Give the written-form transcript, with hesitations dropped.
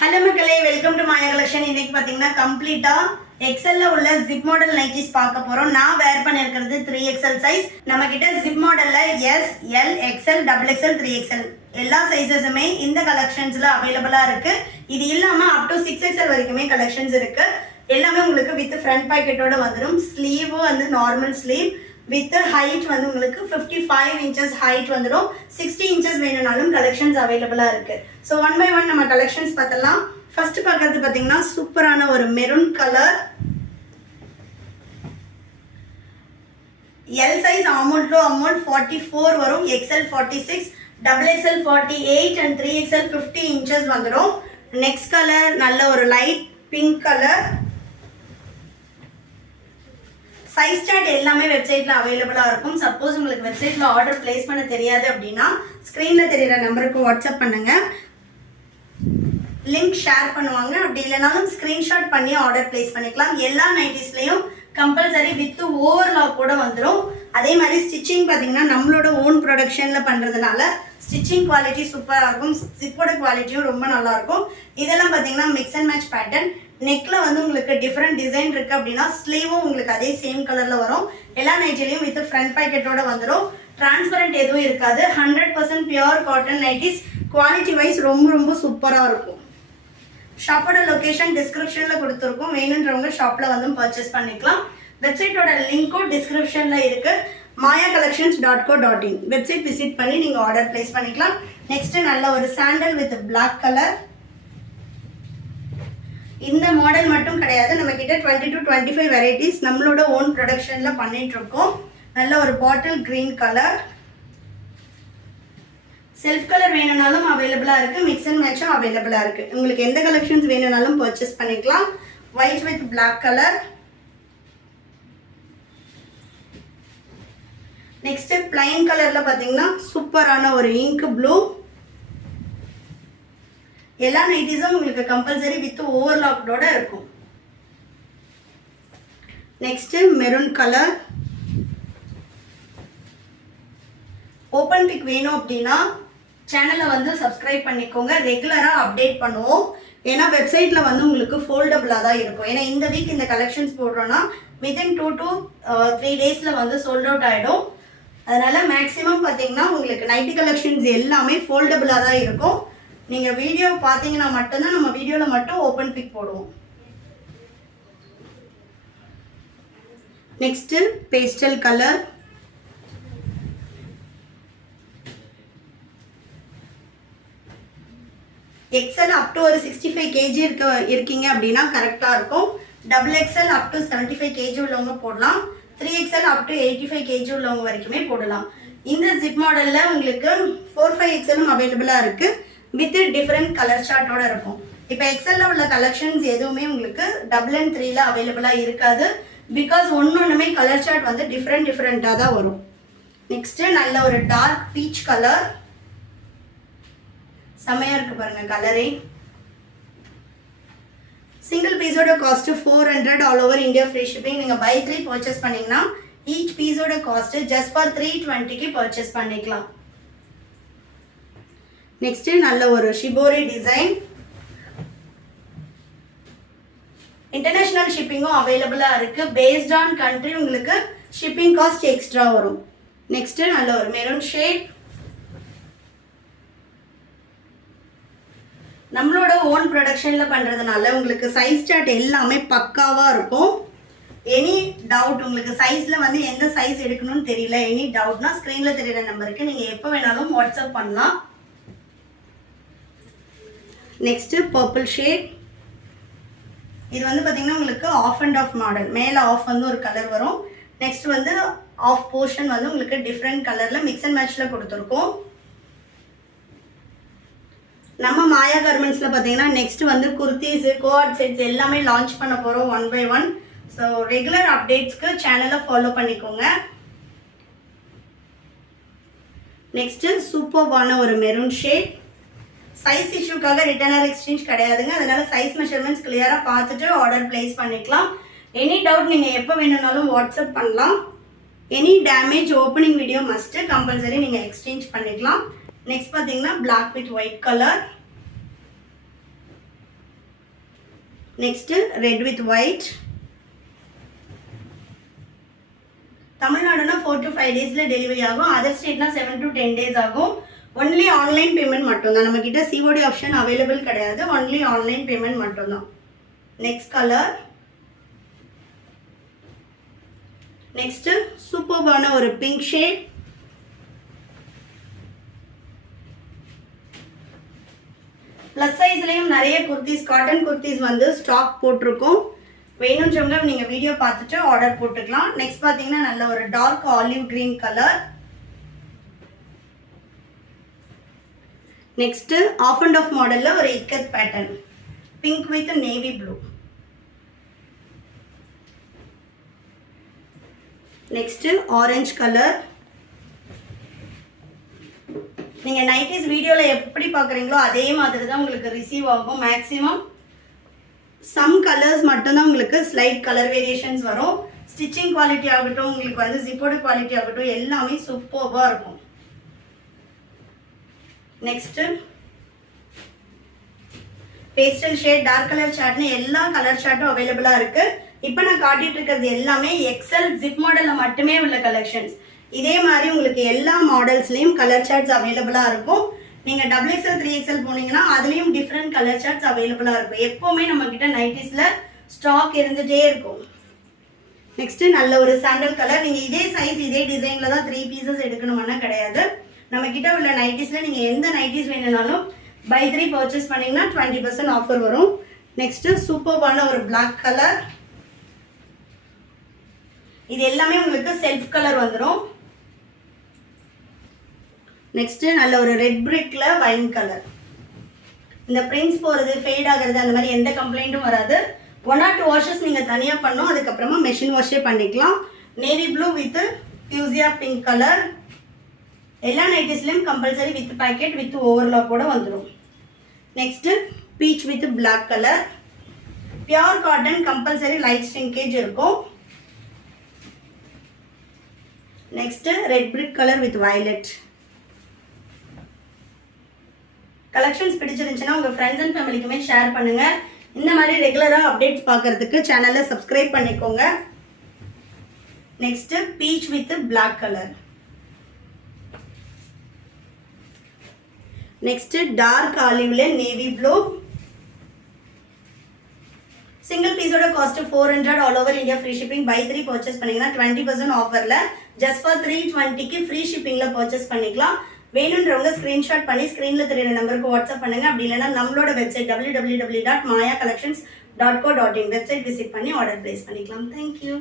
Hello மக்களே, welcome to Maya collection. இன்னைக்கு பாத்தீங்கன்னா கம்ப்ளீட்டா எக்ஸல்ல உள்ள ஜிப் மாடல் நைட்டிஸ் பார்க்க போறோம். நான் வேர் பண்ணிருக்கிறது 3XL சைஸ். நம்ம கிட்ட ஜிப் மாடல்ல S, L, XL, XXL, 3XL எல்லா சைஸஸுமே இந்த கலெக்ஷன்ஸ்ல அவைலபிளா இருக்கு. இது இல்லாம அப் டு 6XL வரைக்குமே கலெக்ஷன்ஸ் இருக்கு. எல்லாமே உங்களுக்கு வித் ஃப்ரண்ட் பாக்கெட்டோட வந்துடும். ஸ்லீவ் வந்து நார்மல் ஸ்லீவ் வித் ஹைட் வந்து உங்களுக்கு 55 inches ஹைட் வந்துடும். 60 inches வேணும்னாலும் கலெக்ஷன்ஸ் அவைலபிளா இருக்கு. ஸோ ஒன் பை ஒன் நம்ம கலெக்ஷன்ஸ் பார்த்தலாம். ஃபர்ஸ்ட் பார்க்கறது பார்த்தீங்கன்னா சூப்பரான ஒரு maroon colour L size amount to amount 44 வரும், XL 46, XXL 48 and 3XL 50 inches வந்துடும். நெக்ஸ்ட் கலர் நல்ல ஒரு light pink colour. Size chart எல்லாமே வெப்சைட்ல அவைலபிளா இருக்கும். சப்போஸ் உங்களுக்கு வெப்சைட்ல ஆர்டர் பிளேஸ் பண்ண தெரியாது அப்படின்னா ஸ்கிரீன்ல தெரியுற நம்பருக்கு வாட்ஸ்அப் பண்ணுங்க, லிங்க் ஷேர் பண்ணுவாங்க. அப்படி இல்லைனாலும் ஸ்கிரீன்ஷாட் பண்ணி ஆர்டர் பிளேஸ் பண்ணிக்கலாம். எல்லா நைட்டிஸ்லயும் கம்பல்சரி வித் ஓவர்லாக் கூட வந்துடும். அதே மாதிரி ஸ்டிச்சிங் பார்த்தீங்கன்னா நம்மளோட ஓன் ப்ரொடக்ஷன்ல பண்றதுனால ஸ்டிச்சிங் குவாலிட்டி சூப்பராக இருக்கும். ஜிப்போட குவாலிட்டியும் ரொம்ப நல்லா இருக்கும். இதெல்லாம் பார்த்தீங்கன்னா மிக்ஸ் அண்ட் மேட்ச் பேட்டர்ன். நெக்ல வந்து உங்களுக்கு டிஃப்ரெண்ட் டிசைன் இருக்கு அப்படின்னா ஸ்லீவும் உங்களுக்கு அதே சேம் கலர்ல வரும். எல்லா நைட்டிலையும் வித் ஃப்ரண்ட் பாக்கெட்டோட வந்துடும். டிரான்ஸ்பரண்ட் எதுவும் இருக்காது. 100% pure cotton nighties. Quality wise ரொம்ப ரொம்ப சூப்பராக இருக்கும். ஷாப்போட லொகேஷன் டிஸ்கிரிப்ஷன்ல கொடுத்துருக்கோம். வேணுன்றவங்க ஷாப்ல வந்து பர்ச்சேஸ் பண்ணிக்கலாம். வெப்சைட்டோட லிங்க்கும் டிஸ்கிரிப்ஷன்ல இருக்கு. mayacollections.co.in வெப்சைட் விசிட் பண்ணி நீங்க ஆர்டர் பிளேஸ் பண்ணிக்கலாம். நெக்ஸ்ட் நல்ல ஒரு சாண்டல் வித் பிளாக் கலர். இந்த மாடல் மட்டும் கிடையாது, நம்ம கிட்ட 20 to 25 வெரைட்டிஸ் நம்மளோட ஓன் ப்ரொடக்ஷன்ல பண்ணிட்டு இருக்கோம். நல்ல ஒரு bottle green colour. Self colour வேணும்னாலும் அவைலபிளா இருக்கு, மிக்ஸ் அண்ட் மேட்சும் அவைலபிளா இருக்கு. உங்களுக்கு எந்த கலெக்ஷன்ஸ் வேணும்னாலும் பர்ச்சேஸ் பண்ணிக்கலாம். White with black colour. Next plain கலர்ல பாத்தீங்கன்னா சூப்பரான ஒரு இங்க் ப்ளூ. எல்லா நைட்டிஸும் உங்களுக்கு கம்பல்சரி வித் ஓவர்லாக்டோட இருக்கும். Next maroon colour. Open pick வேணும் அப்படின்னா சேனலை வந்து சப்ஸ்கிரைப் பண்ணிக்கோங்க. ரெகுலரா அப்டேட் பண்ணுவோம். ஏன்னா வெப்சைட்ல வந்து உங்களுக்கு ஃபோல்டபுளா தான் இருக்கும். ஏன்னா இந்த வீக் இந்த கலெக்ஷன்ஸ் போடுறோம்னா வித்தின் 2 to 3 டேஸ்ல வந்து சோல்ட் அவுட் ஆயிடும். அதனால மேக்ஸிமம் பார்த்தீங்கன்னா உங்களுக்கு நைட்டி கலெக்ஷன்ஸ் எல்லாமே ஃபோல்டபுளா தான் இருக்கும். நீங்க வீடியோ பார்த்தீங்கன்னா மட்டும்தான் நம்ம வீடியோல மட்டும் ஓப்பன் பிக் போடுவோம். Next pastel colour. XL up to ஒரு 65 kg இருக்கீங்க அப்படின்னா கரெக்டாக இருக்கும். XXL அப் டு 75 kg உள்ளவங்க போடலாம். 3XL அப் டு 85 kg உள்ளவங்க வரைக்குமே போடலாம். இந்த ஜிப் மாடலில் உங்களுக்கு 4-5XLம் அவைலபிளாக இருக்கு வித் டிஃப்ரெண்ட் கலர் சார்ட்டோட இருக்கும். இப்போ XLல உள்ள கலெக்ஷன்ஸ் எதுவுமே உங்களுக்கு டபுள் அண்ட் 3ல அவைலபிளாக இருக்காது. பிகாஸ் ஒன்னொன்றுமே கலர் சார்ட் வந்து டிஃப்ரெண்ட்டாக தான் வரும். நெக்ஸ்ட் நல்ல ஒரு டார்க் பீச் கலர். செமையா இருக்கு பாருங்க கலரே. சிங்கிள் பீஸோட cost 400 all over India free shipping. நீங்க பை 3 பர்ச்சேஸ் பண்ணீங்கன்னா ஈச் பீஸோட காஸ்ட் ஜஸ்ட் ஃபார் 320க்கு பர்ச்சேஸ் பண்ணிக்கலாம். நெக்ஸ்ட் நல்ல ஒரு ஷிபோரி டிசைன். இன்டர்நேஷனல் ஷிப்பிங்கும் அவைலபிளா இருக்கு. பேஸ்ட் ஆன் கண்ட்ரி உங்களுக்கு ஷிப்பிங் காஸ்ட் எக்ஸ்ட்ரா வரும். நெக்ஸ்ட் நல்ல ஒரு மெரூன் ஷேட். நம்மளோட ஓன் ப்ரொடக்ஷன்ல பண்றதுனால உங்களுக்கு சைஸ் சார்ட் எல்லாமே பக்காவா இருக்கும். எனி டவுட் உங்களுக்கு சைஸ்ல வந்து எந்த சைஸ் எடுக்கணும்னு தெரியல, எனி டவுட்னா ஸ்கிரீன்ல தெரியுற நம்பருக்கு நீங்க எப்போ வேணாலும் வாட்ஸ்அப் பண்ணலாம். Next purple shade. இது வந்து பாத்தீங்கன்னா உங்களுக்கு ஆஃப் அண்ட் ஆஃப் மாடல். மேல ஆஃப் வந்து ஒரு கலர் வரும். நெக்ஸ்ட் வந்து ஆஃப் போர்ஷன் வந்து உங்களுக்கு டிஃப்ரெண்ட் கலர்ல மிக்ஸ் அண்ட் மேட்ச்ல கொடுத்துருக்கோம். நம்ம மாயா கார்மெண்ட்ஸ்ல பாத்தீங்கன்னா நெக்ஸ்ட் வந்து குர்த்திஸ், கோஆர்ட் செட்ஸ் எல்லாமே லான்ச் பண்ண போறோம் one by one. So regular அப்டேட்ஸ்க்கு சேனலை ஃபாலோ பண்ணிக்கோங்க. நெக்ஸ்ட் சூப்பர்வான ஒரு மெரூன் ஷேட். சைஸ் இஷ்யூக்காக ரிட்டர்ன் ஆர் எக்ஸ்சேஞ்ச் கிடையாதுங்க. அதனால சைஸ் மெஷர்மெண்ட்ஸ் கிளியரா பார்த்துட்டு ஆர்டர் பிளேஸ் பண்ணிக்கலாம். எனி டவுட் நீங்க எப்போ வேணும்னாலும் வாட்ஸ்அப் பண்ணலாம். Any damage opening video must compulsory நீங்க எக்ஸ்சேஞ்ச் பண்ணிக்கலாம். நெக்ஸ்ட் பார்த்தீங்கன்னா black with white colour. Next red with white. தமிழ்நாடுனா 4 to 5 டேஸில் டெலிவரி ஆகும். அதர் ஸ்டேட்னா 7 to 10 days ஆகும். ஒன்லி ஆன்லைன் பேமெண்ட் மட்டும்தான். நம்மக்கிட்ட சிஓடி ஆப்ஷன் அவைலபிள் கிடையாது. ஒன்லி ஆன்லைன் பேமெண்ட் மட்டும்தான். Next colour. நெக்ஸ்ட்டு சூப்பர்பான ஒரு பிங்க் ஷேட். ப்ளஸ் சைஸ்லேயும் நிறைய குர்த்திஸ், காட்டன் குர்த்திஸ் வந்து ஸ்டாக் போட்டிருக்கோம். வேணுன்றவங்க நீங்கள் வீடியோ பார்த்துட்டு ஆர்டர் போட்டுக்கலாம். நெக்ஸ்ட் பார்த்தீங்கன்னா நல்ல ஒரு dark olive green colour. Next off and off மாடலில் ஒரு ikat pattern, pink with navy blue. Next orange colour. நீங்கள் நைட்டிஸ் வீடியோவில் எப்படி பார்க்குறீங்களோ அதே மாதிரி தான் உங்களுக்கு ரிசீவ் ஆகும். மேக்ஸிமம் சம் கலர்ஸ் மட்டும்தான் உங்களுக்கு ஸ்லைட் கலர் வேரியேஷன்ஸ் வரும். ஸ்டிச்சிங் குவாலிட்டி ஆகட்டும், உங்களுக்கு வந்து ஜிப்போட குவாலிட்டி ஆகட்டும், எல்லாமே சூப்பர்வாக இருக்கும். Next pastel shade, dark colour சார்ட்னு எல்லா கலர் சார்ட்டும் அவைலபிளாக இருக்குது. இப்போ நான் காட்டிகிட்டு இருக்கிறது எல்லாமே எக்ஸல் ஜிப் மாடலில் மட்டுமே உள்ள கலெக்ஷன்ஸ். இதே மாதிரி உங்களுக்கு எல்லா மாடல்ஸ்லேயும் கலர் சார்ட்ஸ் அவைலபிளாக இருக்கும். நீங்கள் XXL 3XL போனீங்கன்னா அதுலேயும் டிஃப்ரெண்ட் கலர் சார்ட்ஸ் அவைலபிளாக இருக்கும். எப்போவுமே நம்மக்கிட்ட நைட்டிஸில் ஸ்டாக் இருந்துகிட்டே இருக்கும். நெக்ஸ்ட்டு நல்ல ஒரு சாண்டல் கலர். நீங்கள் இதே சைஸ் இதே டிசைனில் தான் 3 pieces எடுக்கணும்னா கிடையாது. நம்மக்கிட்ட உள்ள நைட்டிஸில் நீங்கள் எந்த நைட்டிஸ் வேணுனாலும் பை 3 பர்ச்சேஸ் பண்ணிங்கன்னா 20% ஆஃபர் வரும். நெக்ஸ்ட்டு சூப்பர்பான ஒரு பிளாக் கலர். இது எல்லாமே உங்களுக்கு செல்ஃப் கலர் வந்துடும். நெக்ஸ்ட்டு நல்ல ஒரு ரெட் பிரிக்கில் வைன் கலர். இந்த பிரிண்ட்ஸ் போகிறது, ஃபேட் ஆகிறது, அந்த மாதிரி எந்த கம்ப்ளைண்ட்டும் வராது. 1 or 2 வாஷஸ் நீங்கள் தனியாக பண்ணோம், அதுக்கப்புறமா மெஷின் வாஷே பண்ணிக்கலாம். Navy blue with fuchsia pink colour. எல்லா நைட்டிஸ்லேயும் compulsory with pocket with overlock கூட வந்துடும். Next peach with black colour. Pure cotton, compulsory light shrinkage இருக்கும். Next red brick colour with violet. Collections பிடிச்சிருந்துச்சுன்னா உங்கள் ஃப்ரெண்ட்ஸ் அண்ட் ஃபேமிலிக்குமே ஷேர் பண்ணுங்கள். இந்த மாதிரி ரெகுலராக அப்டேட்ஸ் பார்க்குறதுக்கு சேனலை சப்ஸ்கிரைப் பண்ணிக்கோங்க. Next peach with black colour. Next dark ஆலிவ்ல நேவி ப்ளூ. சிங்கிள் பீஸோட cost 400. All over India free shipping. Buy 3 purchase பண்ணிங்கன்னா 20% ஆஃபரில் ஜஸ்ட் ஃபார் 320க்கு ஃப்ரீ ஷிப்பிங்கில் பர்ச்சேஸ் பண்ணிக்கலாம். வேணுன்றவங்க ஸ்க்ரீன்ஷாட் பண்ணி ஸ்க்ரீனில் தெரியுற நம்பருக்கு வாட்ஸ்அப் பண்ணுங்கள். அப்படி இல்லைனா நம்மளோட வெப்சைட் www.mayacollections.co.in வெப்சைட் விசிட் பண்ணி ஆர்டர் ப்ளேஸ் பண்ணிக்கலாம். தேங்க்யூ.